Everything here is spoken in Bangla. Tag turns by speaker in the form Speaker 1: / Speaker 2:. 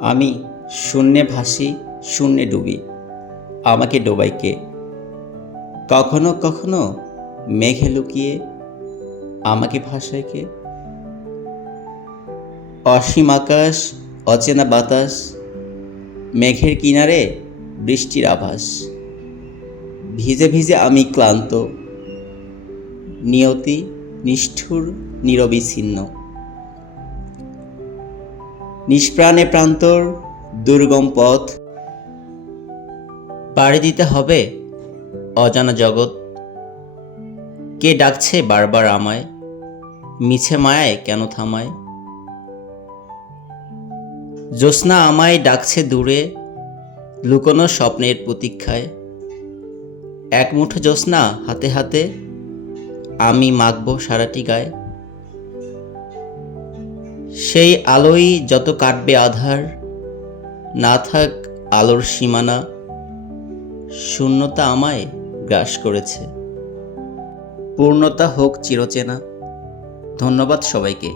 Speaker 1: আমি শূন্যে ভাসি, শূন্যে ডুবি। আমাকে ডোবাই কে? কখনো কখনো মেঘে লুকিয়ে আমাকে ভাসায় কে? অসীম আকাশ, অচেনা বাতাস, মেঘের কিনারে বৃষ্টির আভাস। ভিজে ভিজে আমি ক্লান্ত, নিয়তি, নিষ্ঠুর নিরবিচ্ছিন্ন নিষ্প্রাণে প্রান্তর, দুর্গম পথ। পাড়ি দিতে হবে অজানা জগৎ। কে ডাকছে বারবার আমায়? মিছে মায়ায় কেন থামায়? জ্যোৎস্না আমায় ডাকছে দূরে, লুকোনো স্বপ্নের প্রতীক্ষায়। এক মুঠো জ্যোৎস্না হাতে হাতে আমি মাখবো সারাটি গায়ে। সেই আলোই যত কাটবে আধার, না থাক আলোর সীমানা, শূন্যতা আমায় গ্রাস করেছে। পূর্ণতা হোক চিরচেনা। ধন্যবাদ সবাইকে।